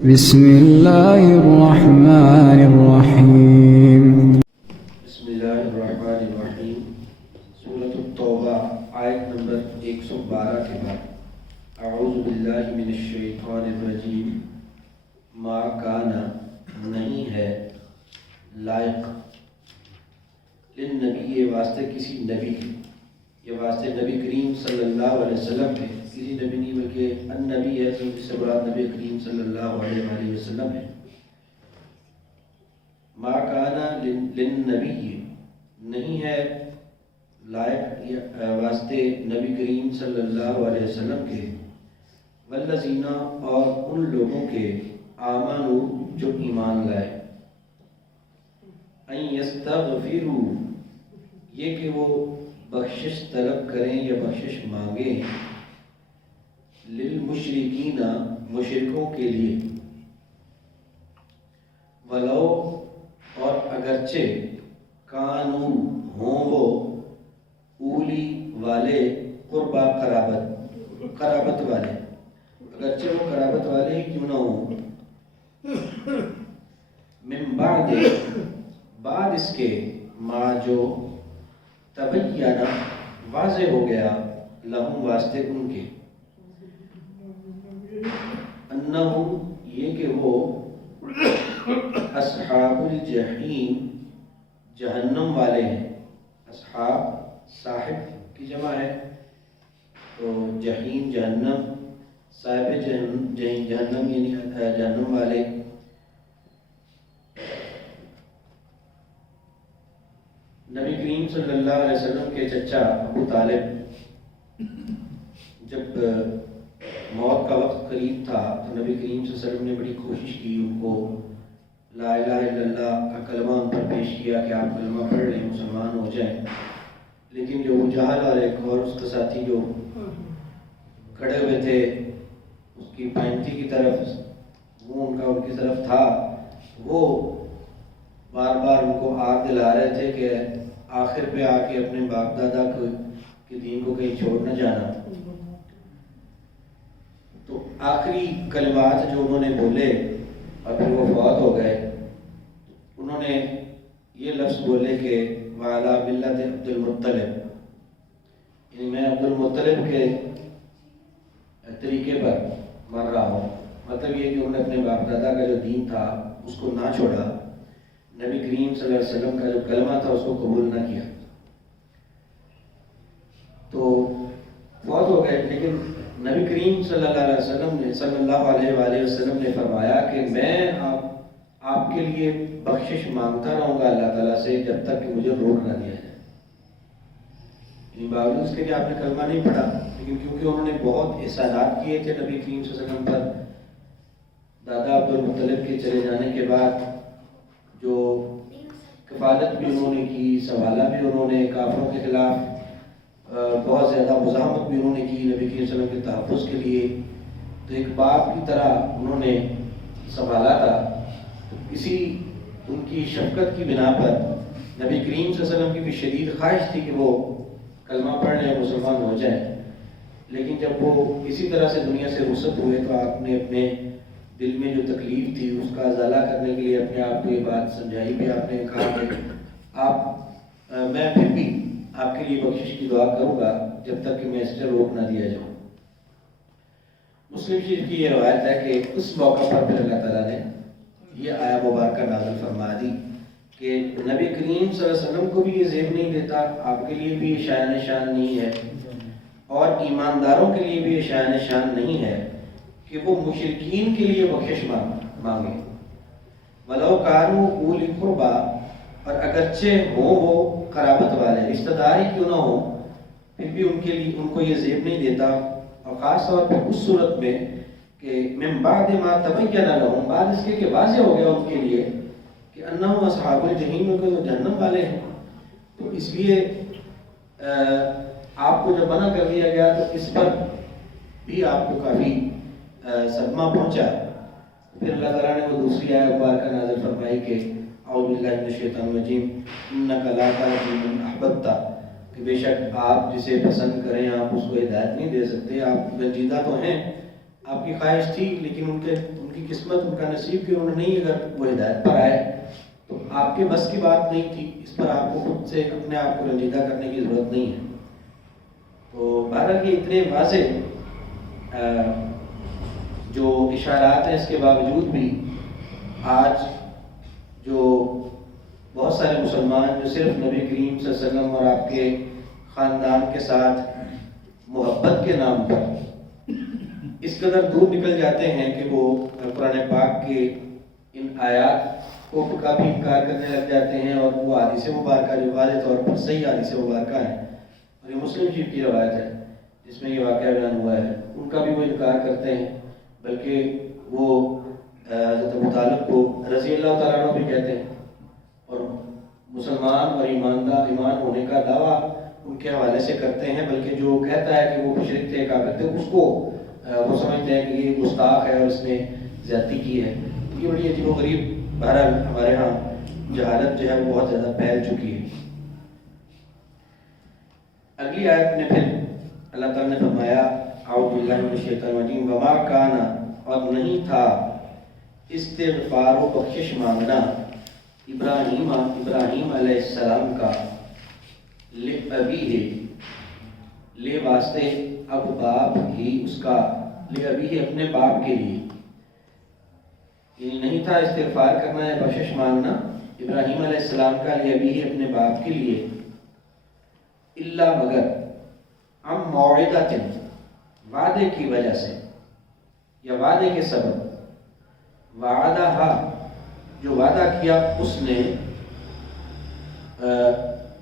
بسم اللہ الرحمن الرحیم بسم اللہ الرحمن الرحیم۔ سورۃ التوبہ آیت نمبر 112 کے بعد اعوذ باللہ من الشیطان الرجیم۔ ما کانا نہیں ہے لائق للنبی، یہ واسطے کسی نبی کے، یہ واسطے نبی کریم صلی اللہ علیہ وسلم کے، کسی نبی نہیں بلکہ النبی ہے، جس سے مراد نبی کریم صلی اللہ علیہ وآلہ وسلم ہے۔ ما کانا للنبی نہیں ہے لائق واسطے نبی کریم صلی اللہ علیہ وسلم کے، والذین اور ان لوگوں کے، آمنوا جو ایمان لائے، ان یستغفروا یہ کہ وہ بخشش طلب کریں یا بخشش مانگیں، للمشرکین مشرکوں کے لیے، ولو اور اگرچہ کانو ہوں وہ، اولی والے، قربا قرابت والے، اگرچہ وہ قرابت والے ہی کیوں نہ ہوں، من بعد اس کے، ما جو تبینہ واضح ہو گیا، لہم واسطے ان کے، انہم یہ کہ وہ، اصحاب الجحیم جہنم والے ہیں۔ اصحاب صاحب کی جمع ہے، تو جحیم جہنم، صاحب جہنم یعنی جہنم والے۔ نبی کریم صلی اللہ علیہ وسلم کے چچا ابو طالب جب موت کا وقت قریب تھا تو نبی کریم صلی اللہ علیہ وسلم نے بڑی کوشش کی، ان کو لا الہ الا اللہ کا کلمہ ان پر پیش کیا کہ آپ کلمہ پڑھ لیں، مسلمان ہو جائیں، لیکن جو ابو جہل اور ایک اور اس کا ساتھی جو کھڑے ہوئے تھے اس کی پینتی کی طرف، وہ ان کی طرف تھا، وہ بار بار ان کو آگ دلا رہے تھے کہ آخر پہ آ کے اپنے باپ دادا کے دین کو کہیں چھوڑ نہ جانا۔ تو آخری کلمات جو انہوں نے بولے اور پھر وہ فوت ہو گئے، انہوں نے یہ لفظ بولے کہ وعلی ملت عبد المطلب، یعنی میں عبد المطلب کے طریقے پر مر رہا ہوں، مطلب یہ کہ انہوں نے اپنے باپ دادا کا جو دین تھا اس کو نہ چھوڑا، نبی کریم صلی اللہ علیہ وسلم کا جو کلمہ تھا اس کو قبول نہ کیا، تو فوت ہو گئے۔ لیکن نبی کریم صلی اللہ علیہ وآلہ وسلم نے فرمایا کہ میں آپ کے لیے بخشش مانگتا رہوں گا اللہ تعالیٰ سے جب تک کہ مجھے روک نہ دیا جائے۔ یعنی باوجود اس کے کہ آپ نے کلمہ نہیں پڑھا، لیکن کیونکہ انہوں نے بہت احسانات کیے تھے نبی کریم صلی اللہ علیہ وسلم پر، دادا عبد المطلب کے چلے جانے کے بعد جو کفالت بھی انہوں نے کی، سوالہ بھی انہوں نے، کافروں کے خلاف بہت زیادہ مزاحمت بھی انہوں نے کی نبی کریم صلی اللہ علیہ وسلم کے تحفظ کے لیے، تو ایک باپ کی طرح انہوں نے سنبھالا تھا۔ اسی ان کی شفقت کی بنا پر نبی کریم صلی اللہ علیہ وسلم کی بھی شدید خواہش تھی کہ وہ کلمہ پڑھ لیں، مسلمان ہو جائیں، لیکن جب وہ اسی طرح سے دنیا سے رخصت ہوئے تو آپ نے اپنے دل میں جو تکلیف تھی اس کا ازالہ کرنے کے لیے اپنے آپ کو یہ بات سمجھائی بھی، آپ نے کہا کہ میں پھر بھی آپ کے لیے بخشش کی دعا کروں گا جب تک کہ میں اس سے روک نہ دیا جاؤں۔ مسلم شریف کی یہ روایت ہے کہ اس موقع پر پھر اللہ تعالیٰ نے یہ آیا مبارکہ نازل فرما دی کہ نبی کریم صلی اللہ علیہ وسلم کو بھی یہ زیب نہیں دیتا، آپ کے لیے بھی یہ شایان شان نہیں ہے، اور ایمانداروں کے لیے بھی یہ شایان شان نہیں ہے کہ وہ مشرکین کے لیے بخشش مانگے، ولو کانوا اولی قربا، اور اگرچہ ہوں وہ قرابت والے، رشتہ دار ہی کیوں نہ ہو، پھر بھی ان کے لیے ان کو یہ زیب نہیں دیتا، اور خاص طور پر اس صورت میں کہ من بعد ما تبین لہم، بعد اس کے کہ واضح ہو گیا ان کے لیے کہ انہم اصحاب الجحیم، کہ وہ جہنم والے ہیں، تو اس لیے آپ کو جب منع کر دیا گیا تو اس پر بھی آپ کو کافی صدمہ پہنچا۔ پھر اللہ تعالیٰ نے وہ دوسری آیت مبارکہ نازل فرمائی کہ اعوذ باللہ من الشیطان الرجیم انک لا تہدی من احببت، کہ بے شک آپ جسے پسند کریں آپ اس کو ہدایت نہیں دے سکتے، آپ رنجیدہ تو ہیں، آپ کی خواہش تھی لیکن ان کی قسمت، ان کا نصیب کہ انہوں نے نہیں، اگر وہ ہدایت پر آئے تو آپ کے بس کی بات نہیں تھی، اس پر آپ کو خود سے اپنے آپ کو رنجیدہ کرنے کی ضرورت نہیں ہے۔ تو بہرحال یہ اتنے واضح جو اشارات ہیں، اس کے باوجود بھی آج جو بہت سارے مسلمان جو صرف نبی کریم صلی اللہ علیہ وسلم اور آپ کے خاندان کے ساتھ محبت کے نام پر اس قدر دور نکل جاتے ہیں کہ وہ قرآن پاک کے ان آیات کو کا بھی انکار کرنے لگ جاتے ہیں، اور وہ حدیث مبارکہ جو واضح طور پر صحیح حدیث مبارکہ ہیں، اور یہ مسلم شریف کی روایت ہے جس میں یہ واقعہ بیان ہوا ہے، ان کا بھی وہ انکار کرتے ہیں، بلکہ وہ حضرت ابو طالب کو رضی اللہ تعالیٰ عنہ بھی کہتے ہیں، اور مسلمان اور ایمان ہونے کا دعویٰ ان کے حوالے سے کرتے ہیں، بلکہ جو کہتا ہے کہ وہ مشرک تھے، کافر تھے، اس کو وہ سمجھتے ہیں کہ یہ گستاخ ہے اور اس نے زیادتی کی ہے۔ یہ بڑی عجیب و غریب، بہرحال ہمارے ہاں جہالت جو ہے وہ بہت زیادہ پھیل چکی ہے۔ اگلی آیت میں پھر اللہ تعالیٰ نے فرمایا اعوذ باللہ من الشیطان الرجیم وما کان، اور نہیں تھا استغفار و بخشش مانگنا ابراہیم علیہ السلام کا لأبیہ، لے واسطے اب باپ ہی اس کا، لأبیہ اپنے باپ کے لیے، یعنی نہیں تھا استغفار کرنا یا بخشش مانگنا ابراہیم علیہ السلام کا لأبیہ اپنے باپ کے لیے، الا مگر عن موعدۃ، وعدے کی وجہ سے یا وعدے کے سبب، وعدہ جو وعدہ کیا اس نے،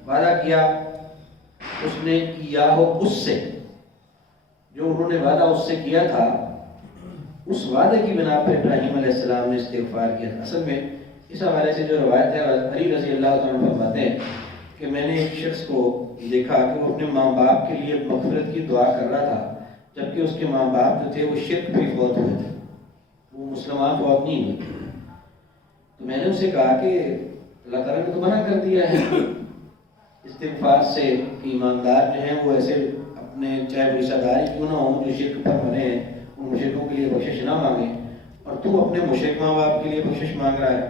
وعدہ کیا اس نے کیا ہو اس سے، جو انہوں نے وعدہ اس سے کیا تھا، اس وعدے کی بنا پر ابراہیم علیہ السلام نے استغفار کیا۔ اصل میں اس حوالے سے جو روایت ہے، علی رضی اللہ تعالیٰ عنہ فرماتے ہیں کہ میں نے ایک شخص کو دیکھا کہ وہ اپنے ماں باپ کے لیے مغفرت کی دعا کر رہا تھا، جبکہ اس کے ماں باپ جو تھے وہ شرک بھی فوت ہوئے تھے، وہ مسلمان فوت نہیں ہوئے تھے۔ تو میں نے اسے کہا کہ اللہ تعالیٰ نے تو منع کر دیا ہے استغفار سے، کہ ایماندار جو ہیں وہ ایسے اپنے چاہے وہ رشتہ دار کیوں نہ ہوں جو شرک پر مرے ہیں، ان مشرکوں کے لیے بخشش نہ مانگیں، اور تو اپنے مشرک ماں باپ کے لیے بخشش مانگ رہا ہے۔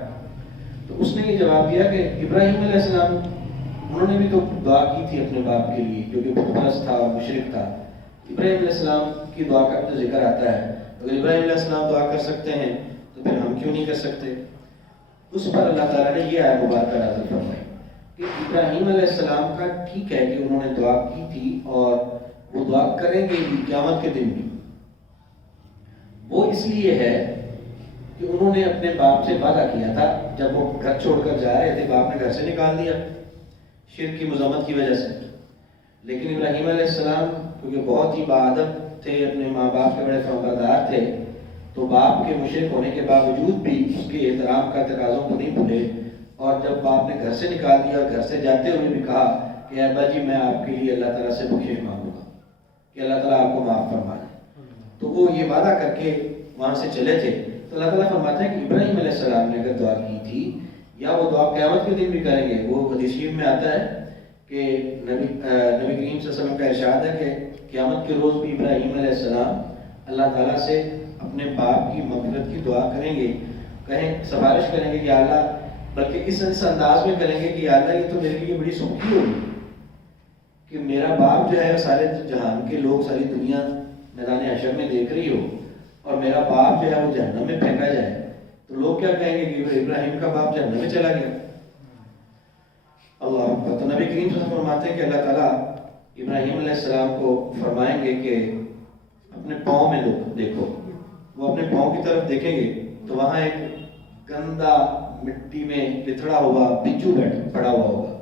تو اس نے یہ جواب دیا کہ ابراہیم علیہ السلام انہوں نے بھی تو دعا کی تھی اپنے باپ کے لیے جو کہ بت پرست تھا اور مشرک تھا، ابراہیم علیہ السلام کی دعا کا بھی تو ذکر آتا ہے، اگر ابراہیم علیہ السلام دعا کر سکتے ہیں تو پھر ہم کیوں نہیں کر سکتے؟ اس پر اللہ تعالیٰ نے یہ آیت مبارکہ نازل فرمائی کہ ابراہیم علیہ السلام کا ٹھیک ہے کہ انہوں نے دعا کی تھی اور وہ دعا کریں گے بھی قیامت کے دن بھی، وہ اس لیے ہے کہ انہوں نے اپنے باپ سے وعدہ کیا تھا، جب وہ گھر چھوڑ کر جا رہے تھے باپ نے گھر سے نکال دیا شرک کی مذمت کی وجہ سے، لیکن ابراہیم علیہ السلام کیونکہ بہت ہی باادب تھے، اپنے ماں باپ کے بڑے فرمانبردار تھے، تو باپ کے مشرک ہونے کے باوجود بھی اس کے احترام کا تقاضوں کو نہیں بھولے، اور جب باپ نے گھر سے نکال دیا اور گھر سے جاتے ہوئے بھی کہا کہ ابا جی میں آپ کے لیے اللہ تعالیٰ سے بخشش مانگوں گا کہ اللہ تعالیٰ آپ کو معاف فرما دے، تو وہ یہ وعدہ کر کے وہاں سے چلے تھے۔ تو اللہ تعالیٰ فرماتے ہیں کہ ابراہیم علیہ السلام نے اگر دعا کی تھی یا وہ دعا قیامت کے دن بھی کریں گے، وہ حدیث شریف میں آتا ہے کہ نبی کریم صلی اللہ علیہ وسلم کا ارشاد ہے کہ قیامت کے روز بھی ابراہیم علیہ السلام اللہ تعالیٰ سے اپنے باپ کی مغفرت کی دعا کریں گے، کہیں سفارش کریں گے کہ اللہ، بلکہ اس انداز میں کریں گے کہ اللہ یہ تو میرے لیے بڑی سختی ہوگی کہ میرا باپ جو ہے سارے جہان کے لوگ، ساری دنیا میدان حشر میں دیکھ رہی ہو اور میرا باپ جو ہے وہ جہنم میں پھینکا جائے، تو لوگ کیا کہیں گے کہ ابراہیم کا باپ جہنم میں چلا گیا۔ اللہ اکبر۔ تو نبی کریم صلی اللہ علیہ وسلم فرماتے ہیں کہ اللہ تعالیٰ ابراہیم علیہ السلام کو فرمائیں گے کہ اپنے پاؤں میں دیکھو، وہ اپنے پاؤں کی طرف دیکھیں گے تو وہاں ایک گندا مٹی میں لتھڑا ہوا بچو پڑا ہوا ہوگا،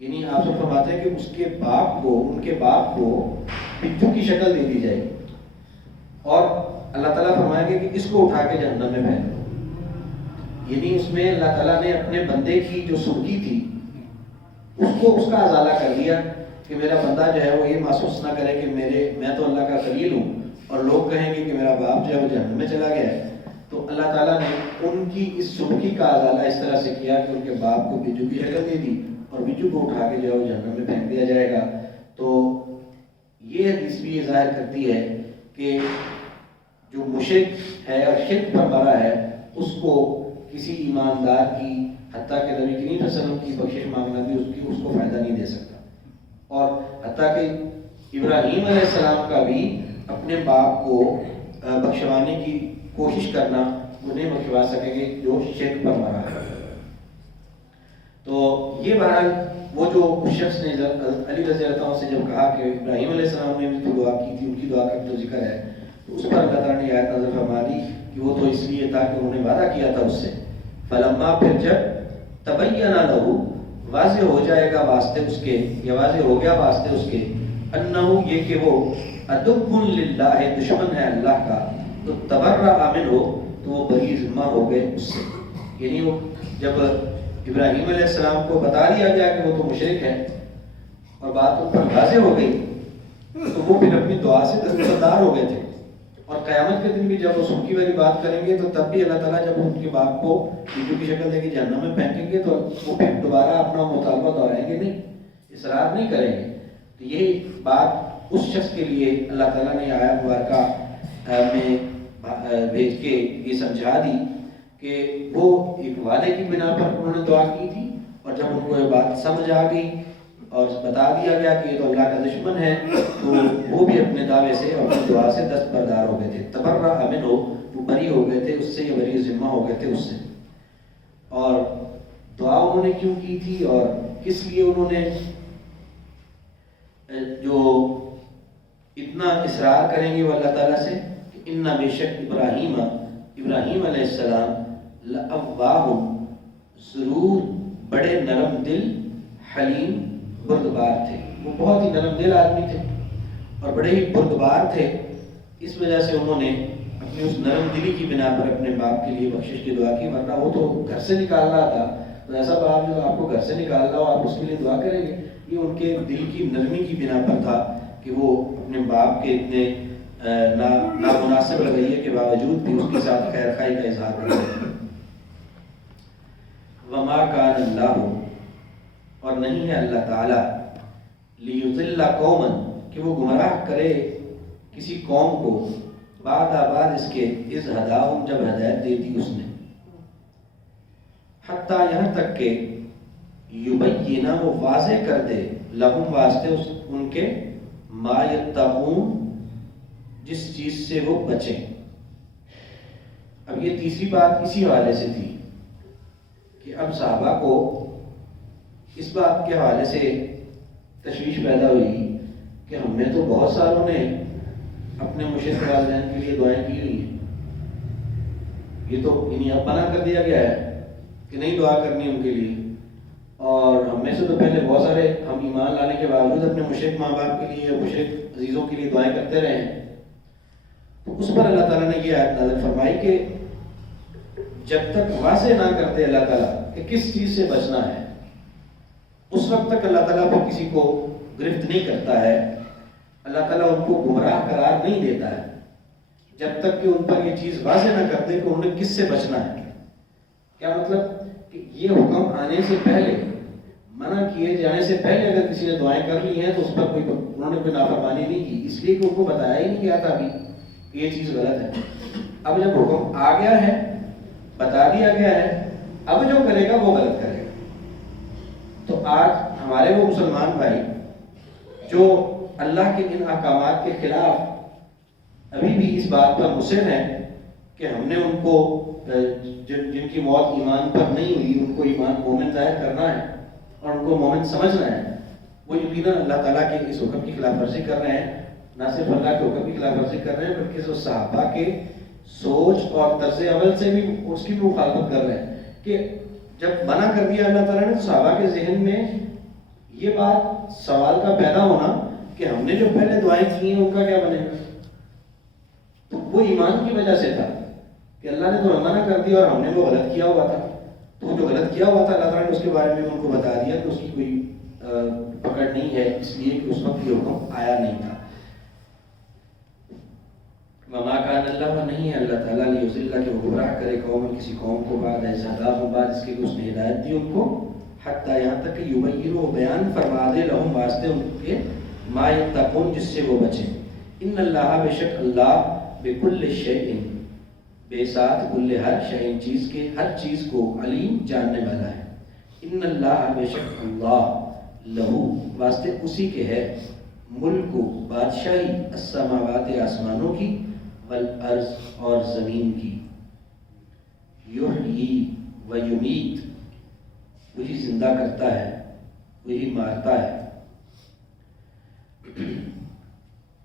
یعنی آپ سے فرماتے ہیں کہ اس کے باپ کو، ان کے باپ کو بچو کی شکل دے دی جائے گی، اور اللہ تعالیٰ فرمائیں گے کہ اس کو اٹھا کے جہنم میں پھینک دو، یعنی اس میں اللہ تعالیٰ نے اپنے بندے کی جو سرخی تھی اس کا ازالہ کر دیا کہ میرا بندہ جو ہے وہ یہ محسوس نہ کرے کہ میں تو اللہ کا خلیل ہوں اور لوگ کہیں گے کہ میرا باپ جو ہے وہ جہنم میں چلا گیا ہے۔ تو اللہ تعالیٰ نے ان کی اس سرخی کا ازالہ اس طرح سے کیا کہ ان کے باپ کو بجو کی شکل دے دی اور بجو کو اٹھا کے جو ہے وہ جہنم میں پھینک دیا جائے گا۔ تو یہ حدیث بھی یہ ظاہر کرتی ہے کہ جو مشرک ہے اور شرک پر مرا ہے اس کو کسی ایماندار کی حتیٰ کہ نبی کریم صلی اللہ علیہ وسلم کی بخشش مانگنا بھی اس کو فائدہ نہیں دے سکتا. اور حتیٰ کہ ابراہیم علیہ السلام کا بھی اپنے باپ کو بخشوانے کی کوشش کرنا وہ نہیں بخشوا سکیں گے جو شرک پر مرا ہے. تو یہ بہرحال وہ جو شخص نے علی رضی اللہ عنہ سے جب کہا کہ ابراہیم علیہ السلام نے بھی تو دعا کی تھی، ان کی دعا کا جو ذکر ہے، تو اس پر اللہ تعالیٰ نے آیت نازل فرما دی کہ وہ تو اس لیے تھا کہ انہوں نے وعدہ کیا تھا اس سے. فلما پھر جب تبین لہ واضح ہو جائے گا واسطے اس کے، یا واضح ہو گیا واسطے اس کے، انہو یہ کہ وہ عدو للہ دشمن ہے اللہ کا، تو تبرأ منہ تو وہ بری ذمہ ہو گئے اس سے. یعنی وہ جب ابراہیم علیہ السلام کو بتا دیا گیا کہ وہ تو مشرک ہے اور بات ان پر واضح ہو گئی، تو وہ پھر اپنی دعا سے دستبردار ہو گئے تھے. اور قیامت کے دن بھی جب وہ سنکی والی بات کریں گے تو تب بھی اللہ تعالیٰ جب ان کے باپ کو بیٹو کی شکل دے کے جہنم میں پھینکیں گے تو وہ پھر دوبارہ اپنا مطالبہ دہرائیں گے نہیں، اصرار نہیں کریں گے. تو یہی بات اس شخص کے لیے اللہ تعالیٰ نے آیت مبارکہ میں بھیج کے یہ سمجھا دی کہ وہ ایک وعدے کی بنا پر انہوں نے دعا کی تھی، اور جب ان کو یہ بات سمجھ آ گئی اور بتا دیا گیا کہ یہ تو اللہ کا دشمن ہے، تو وہ بھی اپنے دعوے سے اور اپنی دعا سے دستبردار ہو گئے تھے. تبرأ منہ وہ بری ہو گئے تھے اس سے، یہ بری ذمہ ہو گئے تھے اس سے. اور دعا انہوں نے کیوں کی تھی اور کس لیے انہوں نے جو اتنا اصرار کریں گے وہ اللہ تعالیٰ سے کہ ان بے شک ابراہیم علیہ السلام لأواہ ضرور بڑے نرم دل، حلیم بردبار تھے. وہ بہت ہی نرم دل آدمی تھے اور بڑے ہی بردبار تھے. اس وجہ سے انہوں نے اپنی اس نرم دلی کی بنا پر اپنے باپ کے لیے بخشش کی دعا کی، ورنہ وہ تو گھر سے نکال رہا تھا. تو ایسا باپ جو آپ کو گھر سے نکال رہا ہو آپ اس کے لیے دعا کریں گے؟ یہ ان کے دل کی نرمی کی بنا پر تھا کہ وہ اپنے باپ کے اتنے نامناسب رویے کے باوجود بھی اس کے ساتھ خیر خواہی کا اظہار کر رہے تھے. وما کان اللہ، اور نہیں ہے اللہ تعالیٰ، لیضل قوما کہ وہ گمراہ کرے کسی قوم کو، بعد اس کے اذ ہداہم جب ہدایت دے دی اس نے، حتیٰ یہاں تک کہ یبینہ وہ واضح کر دے، لہم واسطے ان کے، ما یتقون جس چیز سے وہ بچیں. اب یہ تیسری بات اسی حوالے سے تھی کہ اب صحابہ کو اس بات کے حوالے سے تشویش پیدا ہوئی کہ ہم نے تو بہت سالوں نے اپنے مشرک والدین کے لیے دعائیں کی ہوئی ہیں، یہ تو انہیں اب منع کر دیا گیا ہے کہ نہیں دعا کرنی ان کے لیے، اور ہم میں سے تو پہلے بہت سارے ہم ایمان لانے کے باوجود اپنے مشرک ماں باپ کے لیے یا مشرک عزیزوں کے لیے دعائیں کرتے رہے ہیں. تو اس پر اللہ تعالیٰ نے یہ آیت نازل فرمائی کہ جب تک واضح نہ کرتے اللہ تعالیٰ کہ کس چیز سے بچنا ہے، اس وقت تک اللہ تعالیٰ پھر کسی کو گرفت نہیں کرتا ہے، اللہ تعالیٰ ان کو گمراہ قرار نہیں دیتا ہے جب تک کہ ان پر یہ چیز واضح نہ کر دے کہ انہیں کس سے بچنا ہے. کیا مطلب کہ یہ حکم آنے سے پہلے، منع کیے جانے سے پہلے اگر کسی نے دعائیں کر لی ہیں تو اس پر انہوں نے کوئی نافرمانی نہیں کی، اس لیے کہ ان کو بتایا ہی نہیں گیا تھا ابھی کہ یہ چیز غلط ہے. اب جب حکم آ گیا ہے، بتا دیا گیا ہے، اب جو کرے گا وہ غلط کرے گا. تو آج ہمارے وہ مسلمان بھائی جو اللہ کے ان احکامات کے خلاف ابھی بھی اس بات پر مصر ہیں کہ ہم نے ان کو جن کی موت ایمان پر نہیں ہوئی ان کو ایمان مومن ظاہر کرنا ہے اور ان کو مومن سمجھنا ہے، وہ یقیناً اللہ تعالیٰ کے اس حکم کی خلاف ورزی کر رہے ہیں. نہ صرف اللہ کے حکم کی خلاف ورزی کر رہے ہیں بلکہ جو صحابہ کے سوچ اور طرز عمل سے بھی اس کی بھی مخالفت کر رہے ہیں کہ جب منع کر دیا اللہ تعالیٰ نے تو صحابہ کے ذہن میں یہ بات سوال کا پیدا ہونا کہ ہم نے جو پہلے دعائیں کی ہیں ان کا کیا بنے گا. تو وہ ایمان کی وجہ سے تھا کہ اللہ نے تو منع کر دیا اور ہم نے وہ غلط کیا ہوا تھا، تو جو غلط کیا ہوا تھا اللہ تعالیٰ نے اس کے بارے میں ان کو بتا دیا کہ اس کی کوئی پکڑ نہیں ہے، اس لیے کہ اس وقت یہ حکم آیا نہیں تھا. وما کان اللہ، نہیں ہے اللہ تعالیٰ لیضل کہ وہ گمراہ کرے قوم کسی قوم کو، بعد از ہداہم بعد اس کے کہ اس نے ہدایت دی ان کو، حتیٰ یہاں تک کہ یبین وہ بیان فرما دے لہم واسطے ان کے، ما یتقون جس سے وہ بچیں. ان اللہ بے شک اللہ بکل شیء بے ساتھ کل ہر شیء چیز کے ہر چیز کو علیم جاننے والا ہے. ان اللہ بے شک اللہ لہو واسطے اسی کے ہے ملک و بادشاہی السماوات آسمانوں کی والارض اور زمین کی. یحیی و یمیت وہی زندہ کرتا ہے وہی مارتا ہے.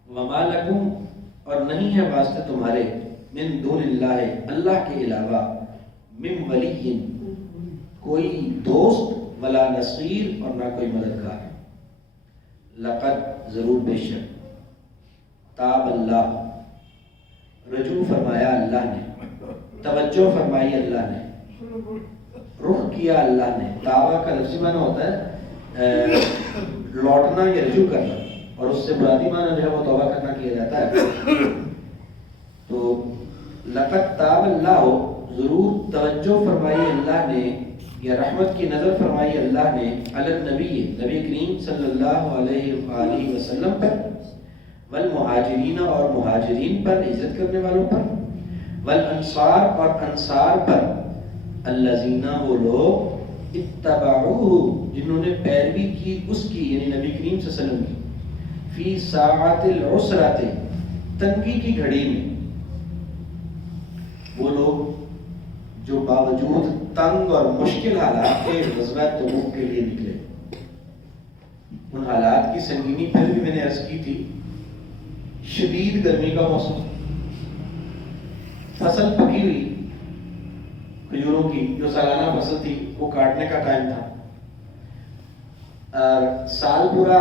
وما لکم اور نہیں ہے واسطے تمہارے من دون اللہ اللہ کے علاوہ من ولی کوئی دوست ولا نصیر اور نہ کوئی مددگار. لقد ضرور بے شک تاب اللہ رجوع فرمایا اللہ نے توجہ فرمائی اللہ نے رخ کیا اللہ نے. تابہ کا لفظی معنی ہوتا ہے لوٹنا یا رجوع کرنا اور اس سے مرادی معنی جو ہے وہ توبہ کرنا کیا جاتا ہے. تو لقد تاب اللہ ضرور توجہ فرمائی اللہ نے یا رحمت کی نظر فرمائی اللہ نے علی النبی نبی کریم صلی اللہ علیہ وآلہ وسلم پر والمہاجرین اور مہاجرین پر ہجرت کرنے والوں پر والانصار اور انصار پر الذین وہ لوگ اتبعوہ جنہوں نے پیروی کی اس کی یعنی نبی کریم صلی اللہ علیہ وسلم کی فی ساعت العسرات تنگی کی گھڑی میں. وہ لوگ جو باوجود تنگ اور مشکل حالات کے غزوہ تبوک کے لیے نکلے. ان حالات کی سنگینی پھر بھی میں نے عرض کی تھی. شدید گرمی کا موسم فصل پکی ہوئی کھجوروں کی جو سالانہ فصل تھی وہ کاٹنے کا ٹائم تھا. سال پورا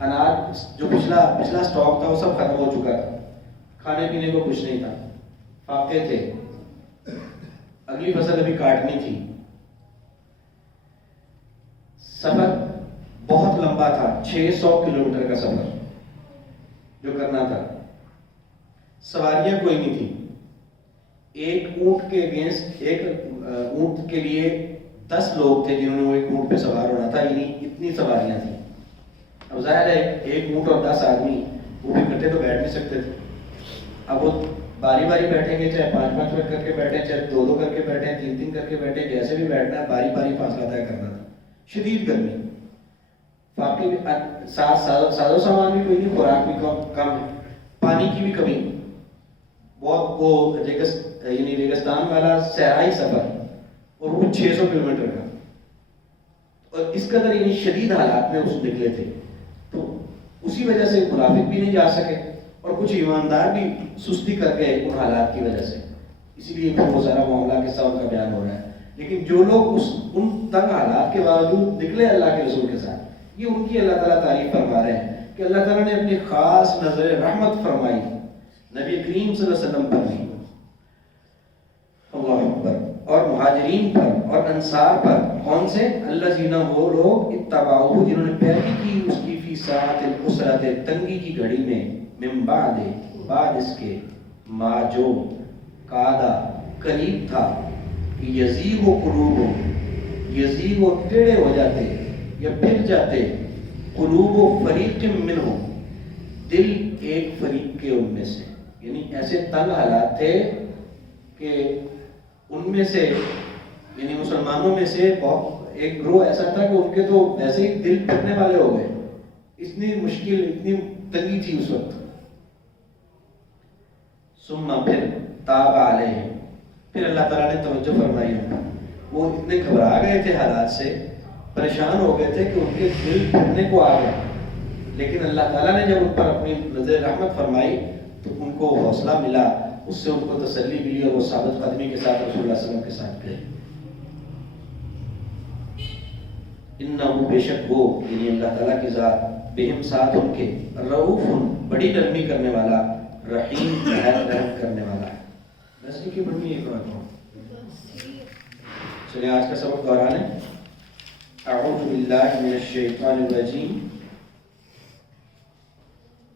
اناج جو پچھلا سٹاک تھا وہ سب ختم ہو چکا تھا. کھانے پینے کو کچھ نہیں تھا. فاقے تھے. اگلی فصل ابھی کاٹنی تھی. سفر بہت لمبا تھا 600 کلومیٹر کا سفر جو کرنا تھا. سواریاں کوئی نہیں تھی. ایک اونٹ کے اگینسٹ ایک اونٹ کے لیے 10 لوگ تھے جنہوں نے وہ ایک اونٹ پہ سوار ہونا تھا. یعنی اتنی سواریاں تھیں. اب ظاہر ہے ایک اونٹ اور 10 آدمی وہ بھی اکٹھے تو بیٹھ نہیں سکتے تھے. اب وہ باری باری بیٹھیں گے چاہے 5-5 منٹ کر کے بیٹھیں چاہے 2-2 کر کے بیٹھیں 3-3 کر کے بیٹھیں جیسے بھی بیٹھنا ہے باری باری فاصلہ طے کرنا تھا. شدید گرمی. باقی ساز و سامان بھی کوئی نہیں. خوراک بھی کم ہے. پانی کی بھی کمی. بہت وہ یعنی ریگستان والا صحرائی سفر اور وہ 600 کلومیٹر کا اور اس قدر یعنی شدید حالات میں اس نکلے تھے. تو اسی وجہ سے منافق بھی نہیں جا سکے اور کچھ ایماندار بھی سستی کر گئے ان حالات کی وجہ سے. اسی لیے وہ سارا معاملہ قصہ ان کا بیان ہو رہا ہے. لیکن جو لوگ ان تنگ حالات کے باوجود نکلے اللہ کے رسول کے ساتھ یہ ان کی اللہ تعالیٰ تعریف فرما رہے ہیں کہ اللہ تعالیٰ نے اپنی خاص نظر رحمت فرمائی نبی کریم صلی اللہ علیہ وسلم پر بھی. اللہ اکبر. اور مہاجرین پر اور انصار پر. کون سے؟ اللہ جینا وہ لوگ اتبعوہ جنہوں نے پیروی کی اس کی فی ساعت العسرات تنگی کی گھڑی میں من بعد اس کے ما جو قادا قریب تھا یزیغ و قلوب یزیغ و ٹیڑے ہو جاتے یا پھر جاتے قلوب و فریق منہم دل ایک فریق کے ان میں سے. یعنی ایسے تنگ حالات تھے کہ ان میں سے یعنی مسلمانوں میں سے ایک گروہ ایسا تھا کہ ان کے تو ایسے ہی دل پھٹنے والے ہو گئے. اتنی مشکل اتنی تنگی تھی اس وقت. ثم پھر تاب علیہم پھر اللہ تعالیٰ نے توجہ فرمائی ان پر. وہ اتنے گھبرا گئے تھے حالات سے پریشان ہو گئے تھے کہ ان کے دل پھٹنے کو آ گیا. لیکن اللہ تعالیٰ نے جب ان پر اپنی نظر رحمت فرمائی تو ان کو حوصلہ ملا. اس سے ان کو تسلی ملی اور وہ ثابت قدمی کے ساتھ رسول اللہ صلی اللہ علیہ وسلم کے ساتھ گئے. انہو بے شک وہ یعنی اللہ تعالیٰ کی ذات بہم ساتھ ان کے رؤوف بڑی نرمی کرنے والا رحیم نہایت رحم کرنے والا ہے. بس کی بڑی ایک بات ہوں. چلیے آج کا سبق دہرانے. اعوذ باللہ من الشیطان الرجیم.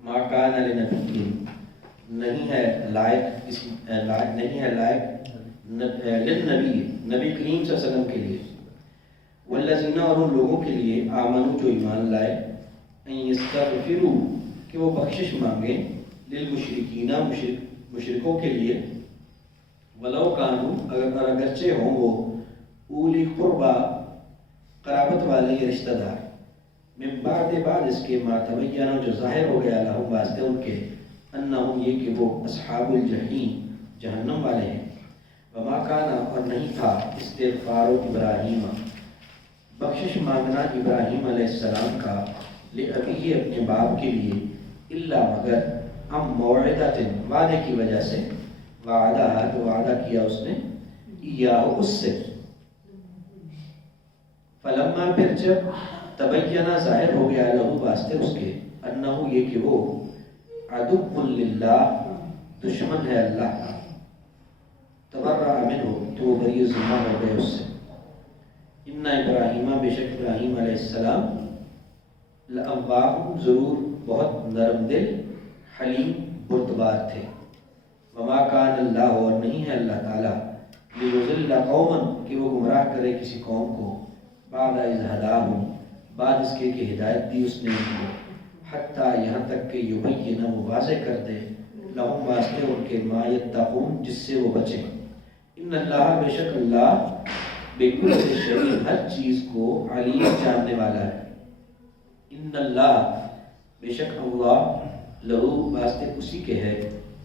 ما کان لنبی نہیں ہے لائق للنبی نبی کریم صلی اللہ علیہ وسلم کے لیے والذین اور ان لوگوں کے لیے آمنوا جو ایمان لائے ان یستغفروا کہ وہ بخشش مانگیں للمشرکین مشرکوں کے لیے ولو کانو اگرچہ ہوں وہ اولی قربا قرابت والے یا رشتہ دار من بعد اس کے ما تبینہ جو ظاہر ہو گیا لہم واسطے ان کے انہم یہ کہ وہ اصحاب الجحیم جہنم والے ہیں وما کانا اور نہیں تھا استغفار ابراہیم بخشش مانگنا ابراہیم علیہ السلام کا لأبیہ اپنے باپ کے لیے الا مگر ہم موعدۃ وعدے کی وجہ سے وعدہ کیا اس نے یا اس سے فلما پھر جب تبینہ ظاہر ہو گیا لہو واسطے اس کے انہو یہ کہ وہ عدو للہ دشمن ہے اللہ کا تبرأ منہ تو وہ بری ذمہ ہو گئے اس سے ان ابراہیم بے شک ابراہیم علیہ السلام لأواہ ضرور بہت نرم دل حلیم بردبار تھے وما کان اللہ اور نہیں ہے اللہ تعالیٰ لیضل قوما کہ وہ گمراہ کرے کسی قوم کو بعد اذ ہداہم بعد اس کے کہ ہدایت دی اس نے ان کو حتیٰ یہاں تک کہ یبین وہ واضح کر دے لہم واسطے ان کے ما یتقون جس سے وہ بچیں ان اللہ بے شک اللہ بکل شیء ہر چیز کو علیم جاننے والا ہے ان اللہ بے شک اللہ لہو واسطے اسی کے ہے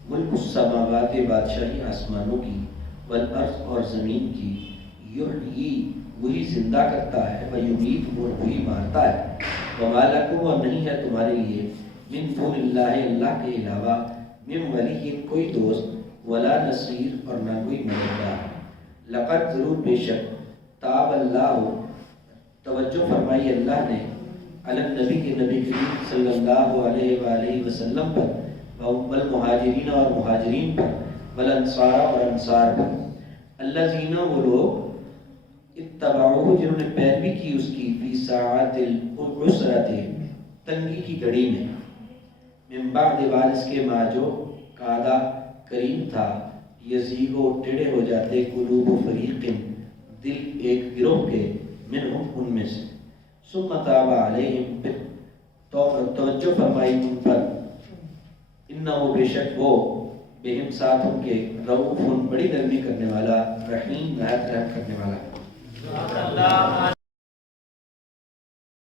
ملک السماوات بادشاہی آسمانوں کی والارض اور زمین کی یحیی وہی زندہ کرتا ہے ویمیت اور وہی مارتا ہے وما لکم اور نہیں ہے تمہارے لیے من دون اللہ اللہ کے علاوہ من ولی کوئی دوست ولا نصیر اور نہ کوئی مددگار لقد ضرور بے شک تاب اللہ توجہ فرمائی اللہ نے علی النبی کے نبی کریم صلی اللہ علیہ وآلہ وسلم پر والمہاجرین اور مہاجرین پر والانصار اور انصار پر الذین وہ لوگ اتبعوہ جنہوں نے پیروی کی اس کی فی ساعات العسرۃ تنگی کی گھڑی میں من بعد اس کے ما جو قادہ کریم تھا یزیغو ٹیڑے ہو جاتے قلوب فریق دل ایک گروہ کے منہم ان میں سے ثم تاب علیہم پھر توجہ فرمائی ان پر انہو بے شک وہ بہم ساتھ ان کے رؤوف بڑی نرمی کرنے والا رحیم نہایت رحم کرنے والا